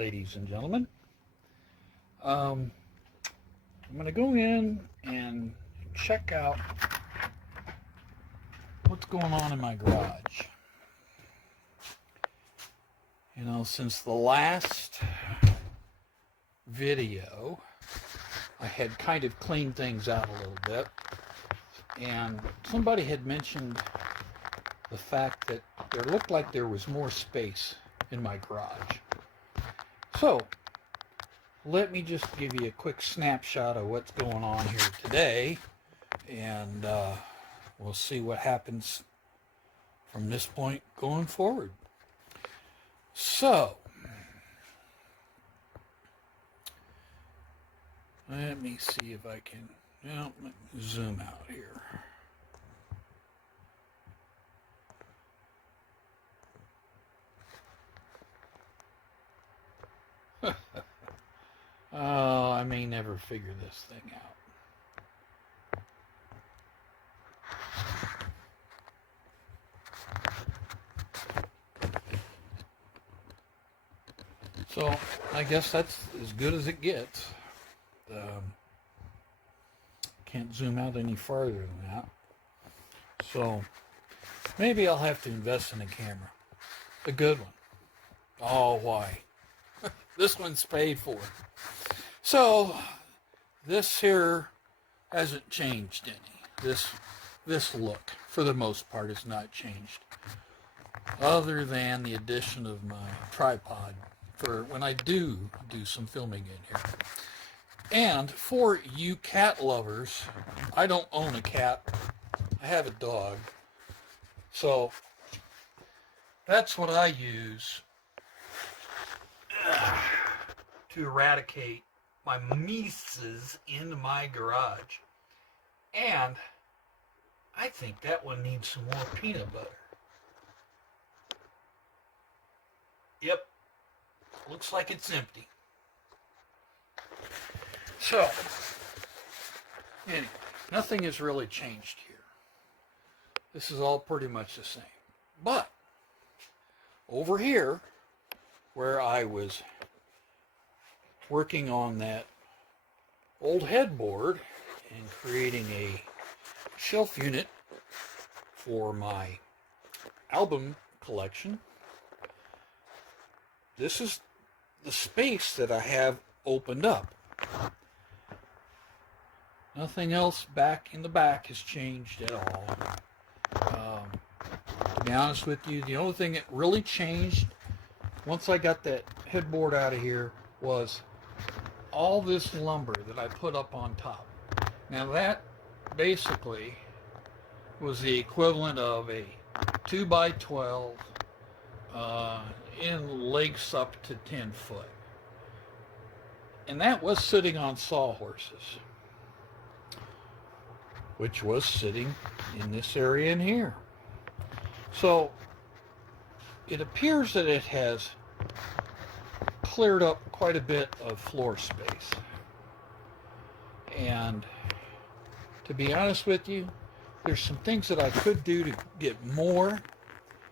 ladies and gentlemen. I'm going to go in and check out what's going on in my garage. You know, since the last video, I had kind of cleaned things out a little bit, and somebody had mentioned the fact that there looked like there was more space in my garage. So, let me just give you a quick snapshot of what's going on here today, and we'll see what happens from this point going forward. So, let me see if I can, let me zoom out here. Oh, I may never figure this thing out. So, I guess that's as good as it gets. Can't zoom out any farther than that. So, maybe I'll have to invest in a camera. A good one. Oh, why? This one's paid for. So, this here hasn't changed any. This look, for the most part, has not changed. Other than the addition of my tripod for when I do some filming in here. And for you cat lovers, I don't own a cat. I have a dog. So, that's what I use to eradicate my mices in my garage. And I think that one needs some more peanut butter. Yep, looks like it's empty. So, anyway, nothing has really changed here. This is all pretty much the same. But, over here, where I was working on that old headboard and creating a shelf unit for my album collection, this is the space that I have opened up. Nothing else back in the back has changed at all. To be honest with you, the only thing that really changed once I got that headboard out of here was all this lumber that I put up on top. Now that basically was the equivalent of a 2x12 in lengths up to 10 foot. And that was sitting on sawhorses, which was sitting in this area in here. So it appears that it has cleared up quite a bit of floor space. And to be honest with you, there's some things that I could do to get more,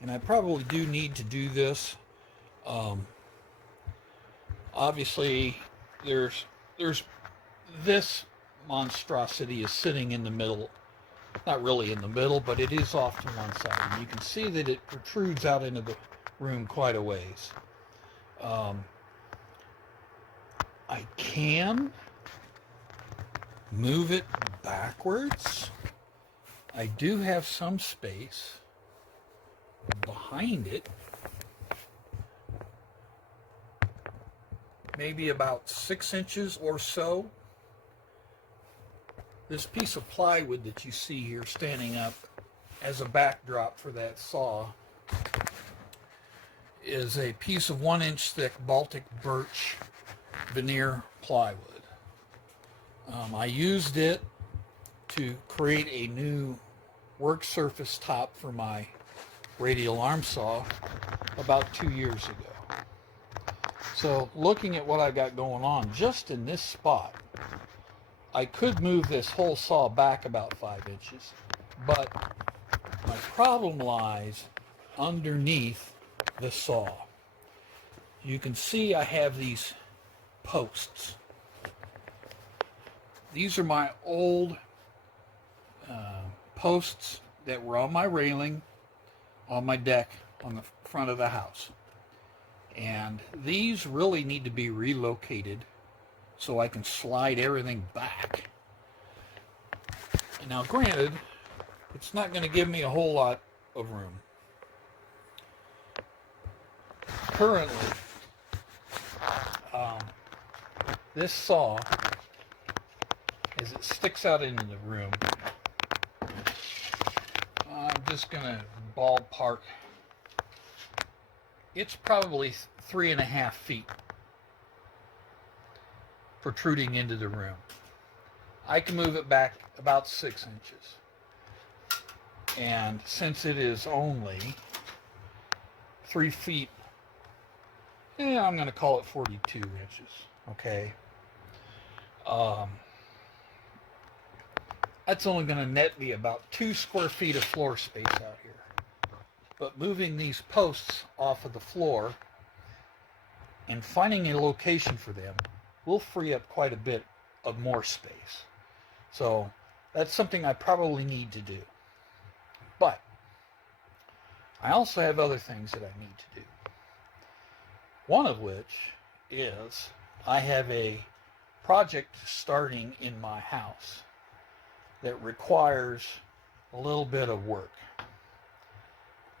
and I probably do need to do this. Obviously, there's this monstrosity is sitting in the middle. Not really in the middle, but it is off to one side. And you can see that it protrudes out into the room quite a ways. I can move it backwards. I do have some space behind it. Maybe about 6 inches or so. This piece of plywood that you see here standing up as a backdrop for that saw is a piece of 1 inch thick Baltic birch veneer plywood. I used it to create a new work surface top for my radial arm saw about 2 years ago. So looking at what I got going on just in this spot, I could move this whole saw back about 5 inches, but my problem lies underneath the saw. you can see I have these posts. These are my old posts that were on my railing on my deck on the front of the house. And these really need to be relocated so I can slide everything back. Now granted, it's not going to give me a whole lot of room. Currently, this saw, as it sticks out into the room, I'm just going to ballpark. It's probably 3.5 feet protruding into the room. I can move it back about 6 inches. And since it is only 3 feet, I'm going to call it 42 inches, okay? That's only going to net me about 2 square feet of floor space out here. But moving these posts off of the floor and finding a location for them will free up quite a bit of more space. So that's something I probably need to do. But I also have other things that I need to do. One of which is I have a project starting in my house that requires a little bit of work.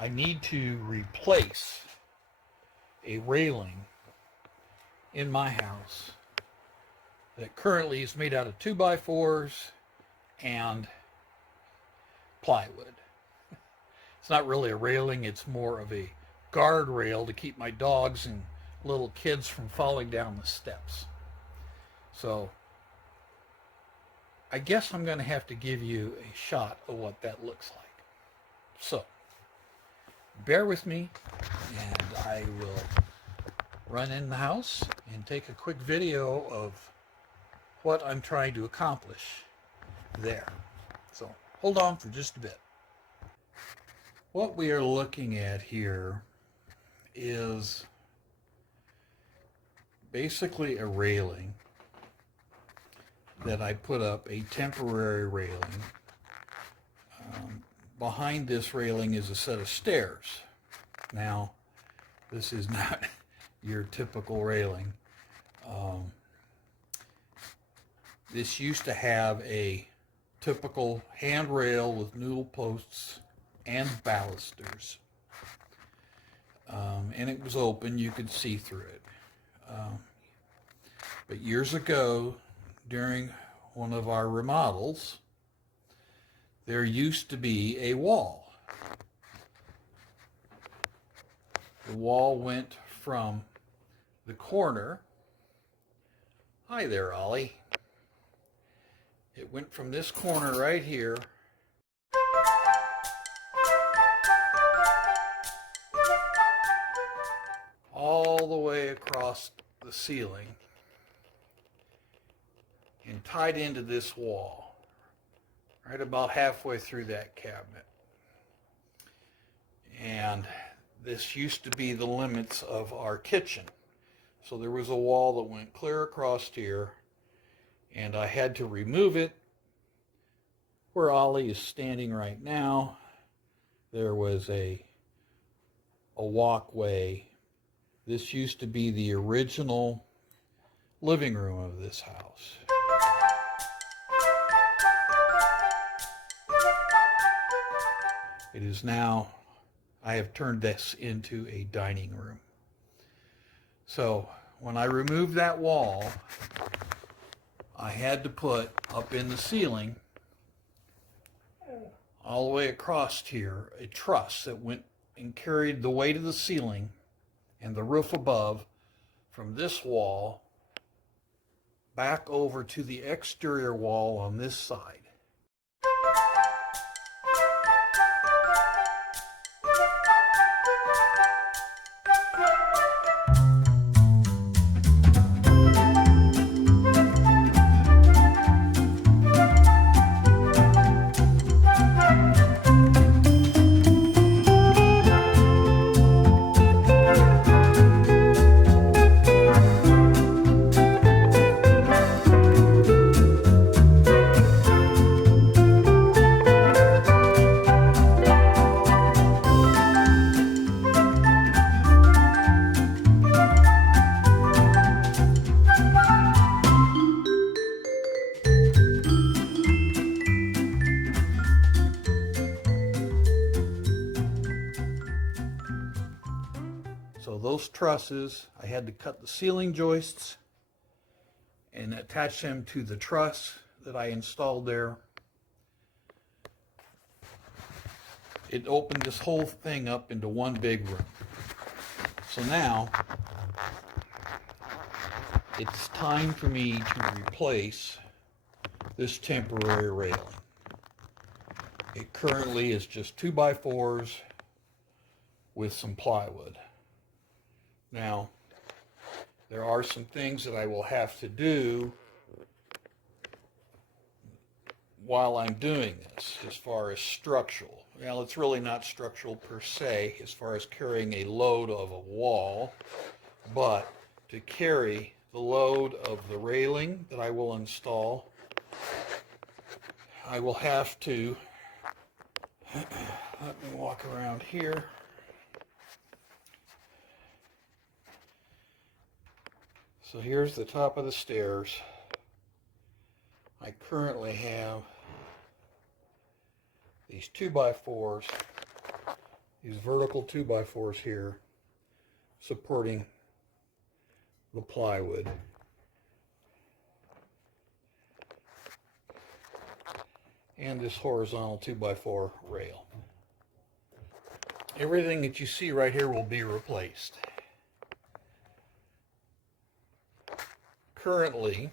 I need to replace a railing in my house that currently is made out of 2x4s and plywood. It's not really a railing, it's more of a guardrail to keep my dogs and little kids from falling down the steps. So I guess I'm going to have to give you a shot of what that looks like. So bear with me, and I will run in the house and take a quick video of what I'm trying to accomplish there. So hold on for just a bit. What we are looking at here is basically a railing that I put up, a temporary railing. Behind this railing is a set of stairs. Now, this is not your typical railing. This used to have a typical handrail with newel posts and balusters. And it was open, you could see through it. But years ago, during one of our remodels, there used to be a wall. The wall went from the corner. Hi there, Ollie. It went from this corner right here all the way across the ceiling and tied into this wall, right about halfway through that cabinet. And this used to be the limits of our kitchen. So there was a wall that went clear across here, and I had to remove it. Where Ollie is standing right now, there was a walkway. This used to be the original living room of this house. It is now, I have turned this into a dining room. So when I removed that wall, I had to put up in the ceiling, all the way across here, a truss that went and carried the weight of the ceiling and the roof above from this wall back over to the exterior wall on this side. those trusses, I had to cut the ceiling joists and attach them to the truss that I installed there. It opened this whole thing up into one big room. So now it's time for me to replace this temporary railing. It currently is just 2x4s with some plywood. Now, there are some things that I will have to do while I'm doing this as far as structural. Well, it's really not structural per se as far as carrying a load of a wall, but to carry the load of the railing that I will install, I will have to, let me walk around here. So here's the top of the stairs. I currently have these 2x4s, these vertical 2x4s here, supporting the plywood. And this horizontal 2x4 rail. Everything that you see right here will be replaced. Currently,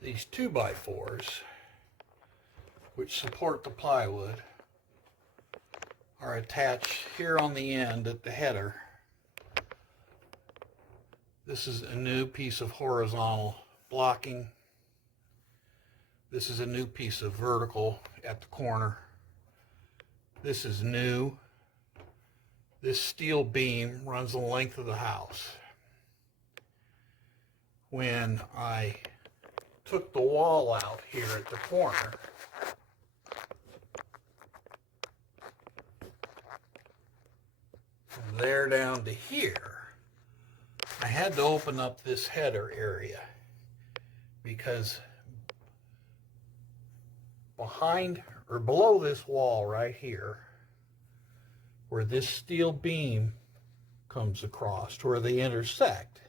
these 2x4s, which support the plywood, are attached here on the end at the header. This is a new piece of horizontal blocking. This is a new piece of vertical at the corner. This is new. This steel beam runs the length of the house. When I took the wall out here at the corner, from there down to here, I had to open up this header area because behind or below this wall right here, where this steel beam comes across to where they intersect,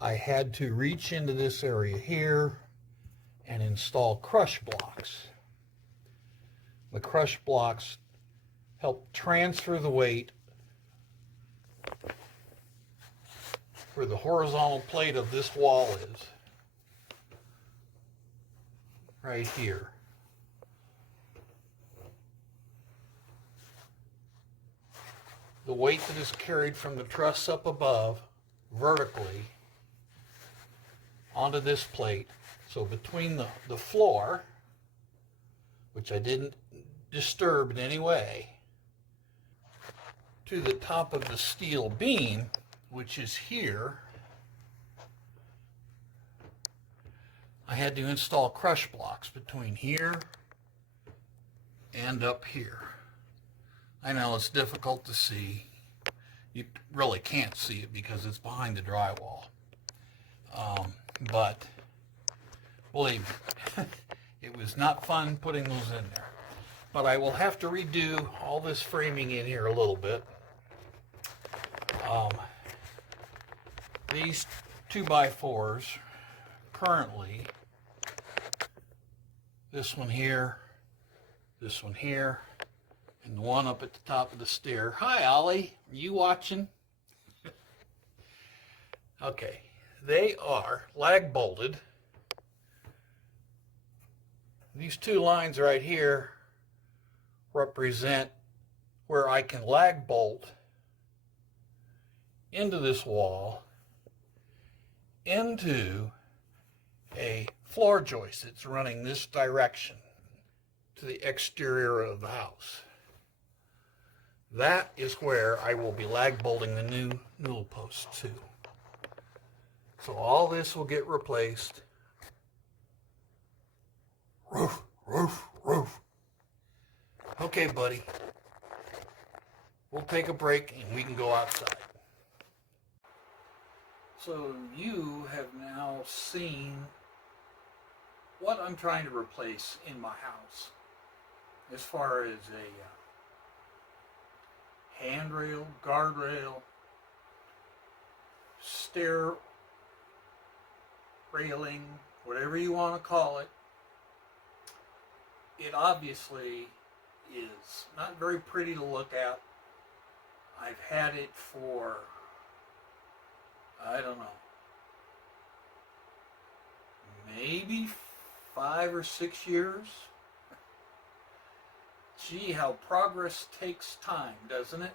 I had to reach into this area here and install crush blocks. The crush blocks help transfer the weight where the horizontal plate of this wall is, right here. The weight that is carried from the truss up above vertically onto this plate. So between the floor, which I didn't disturb in any way, to the top of the steel beam, which is here, I had to install crush blocks between here and up here. I know it's difficult to see. You really can't see it because it's behind the drywall. But believe me, it was not fun putting those in there. But I will have to redo all this framing in here a little bit. These 2x4s currently, this one here, and the one up at the top of the stair. Hi, Ollie. Are you watching? Okay. They are lag bolted. These two lines right here represent where I can lag bolt into this wall into a floor joist that's running this direction to the exterior of the house. That is where I will be lag bolting the new newel posts to. So all this will get replaced. Roof, roof, roof. Okay, buddy. We'll take a break and we can go outside. So you have now seen what I'm trying to replace in my house as far as handrail, guardrail, stair railing, whatever you want to call it. It obviously is not very pretty to look at. I've had it for, I don't know, maybe 5 or 6 years. Gee, how progress takes time, doesn't it?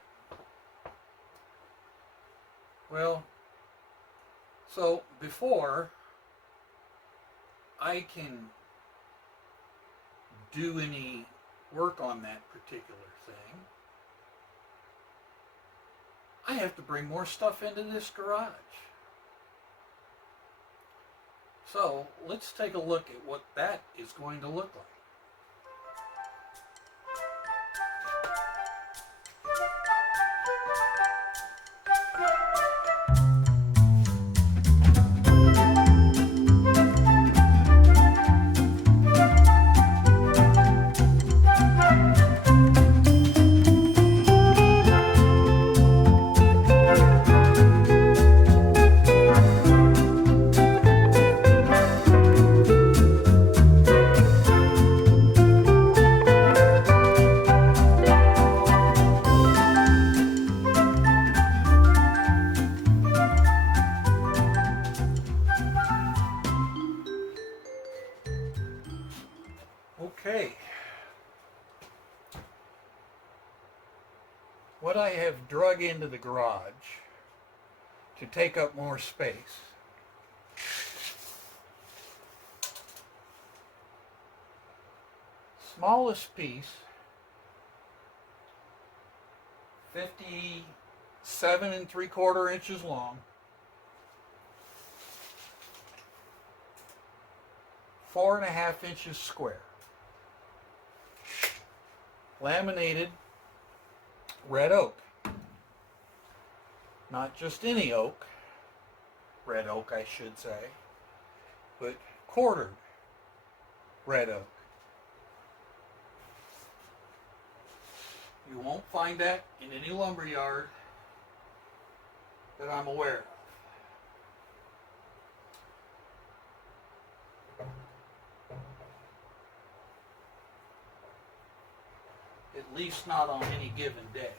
Well, so before I can do any work on that particular thing, I have to bring more stuff into this garage. So let's take a look at what that is going to look like. Okay, what I have drug into the garage to take up more space smallest piece, 57 3/4 inches long, 4.5 inches square, laminated red oak. Not just any oak, red oak I should say, but quartered red oak. You won't find that in any lumber yard that I'm aware of. At least not on any given day.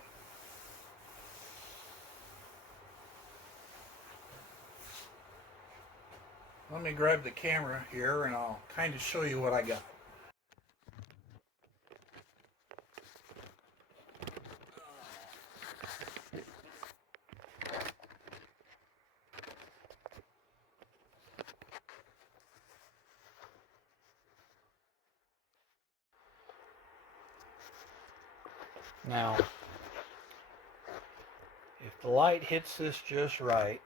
Let me grab the camera here and I'll kind of show you what I got. Now, if the light hits this just right,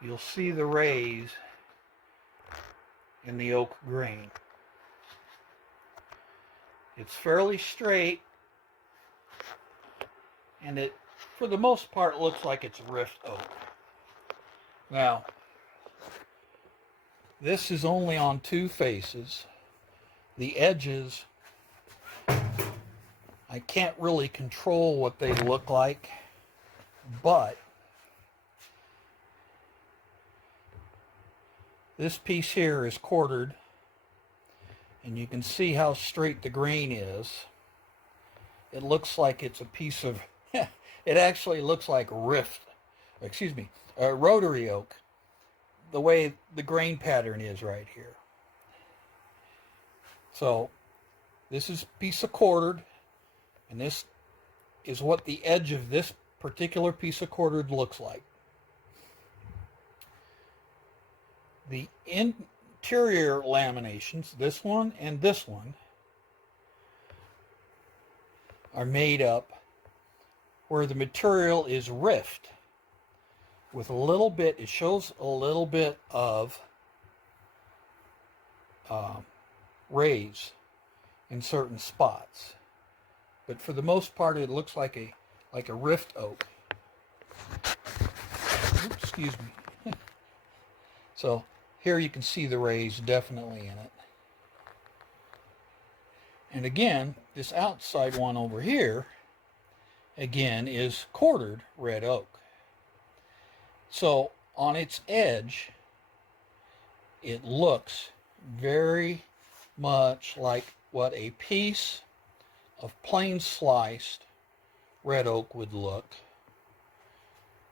you'll see the rays in the oak grain. It's fairly straight, and it, for the most part, looks like it's rift oak. Now, this is only on 2 faces. The edges, I can't really control what they look like, but this piece here is quartered, and you can see how straight the grain is. It looks like it's a piece of, it actually looks like rotary oak, the way the grain pattern is right here. So this is a piece of quartered, and this is what the edge of this particular piece of quartered looks like. The interior laminations, this one and this one, are made up where the material is rift with a little bit, it shows a little bit of rays in certain spots. But for the most part, it looks like a rift oak. Oops, excuse me. So here you can see the rays definitely in it. And again, this outside one over here, again, is quartered red oak. So on its edge, it looks very much like what a piece of plain sliced red oak would look.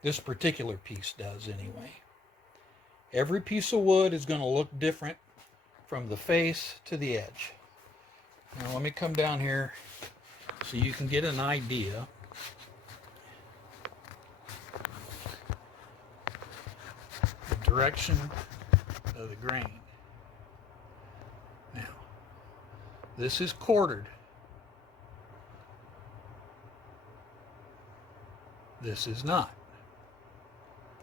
This particular piece does anyway. Every piece of wood is going to look different from the face to the edge. Now let me come down here so you can get an idea. The direction of the grain. Now, this is quartered. This is not.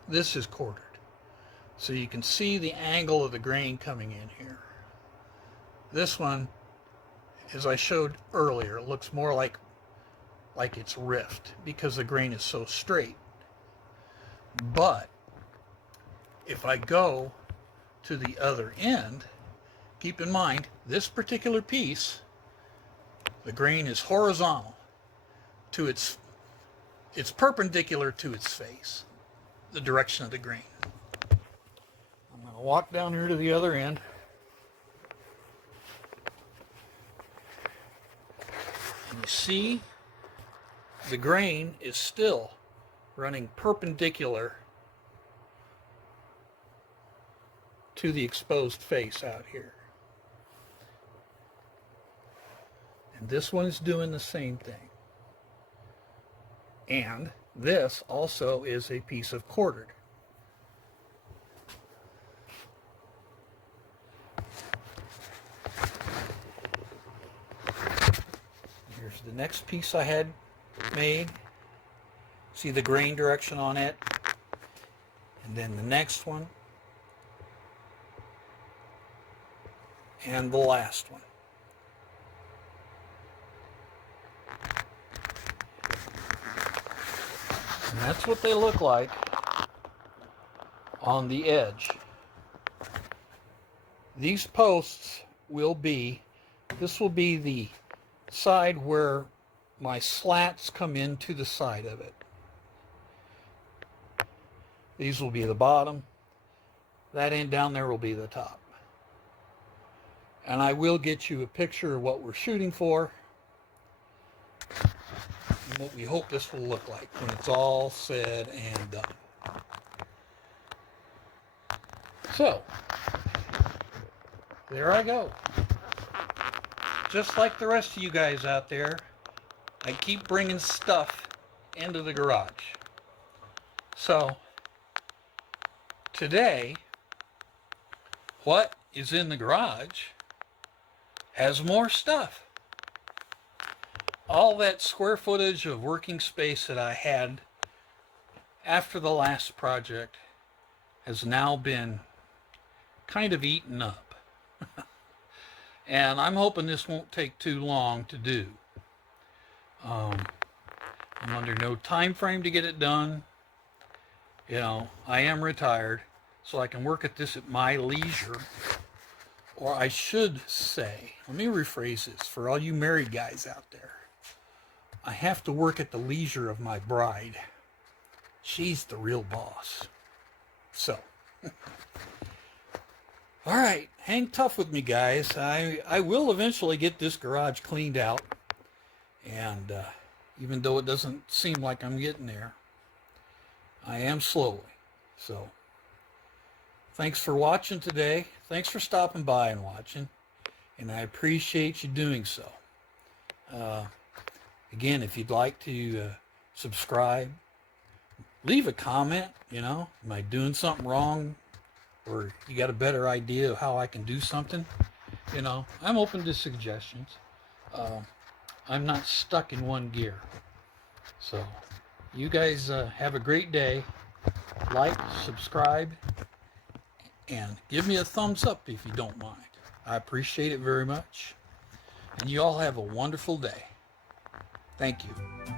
This is quartered. So you can see the angle of the grain coming in here. This one, as I showed earlier, it looks more like it's riffed because the grain is so straight. But if I go to the other end, keep in mind, this particular piece, the grain is horizontal to it's perpendicular to its face, the direction of the grain. I'm going to walk down here to the other end. And you see, the grain is still running perpendicular to the exposed face out here. And this one is doing the same thing. And this also is a piece of quartered. Here's the next piece I had made. See the grain direction on it? And then the next one. And the last one. And that's what they look like on the edge. These posts will be, this will be the side where my slats come into the side of it. These will be the bottom. That end down there will be the top. And I will get you a picture of what we're shooting for and what we hope this will look like when it's all said and done. So, there I go. Just like the rest of you guys out there, I keep bringing stuff into the garage. So, today, what is in the garage has more stuff. All that square footage of working space that I had after the last project has now been kind of eaten up. And I'm hoping this won't take too long to do. I'm under no time frame to get it done. You know, I am retired, so I can work at this at my leisure. Or I should say, let me rephrase this for all you married guys out there. I have to work at the leisure of my bride. She's the real boss. So, all right, hang tough with me, guys. I will eventually get this garage cleaned out. And even though it doesn't seem like I'm getting there, I am slowly. So, thanks for watching today. Thanks for stopping by and watching. And I appreciate you doing so. Again, if you'd like to subscribe, leave a comment, you know, am I doing something wrong? Or you got a better idea of how I can do something? You know, I'm open to suggestions. I'm not stuck in one gear. So, you guys have a great day. Like, subscribe, and give me a thumbs up if you don't mind. I appreciate it very much. And you all have a wonderful day. Thank you.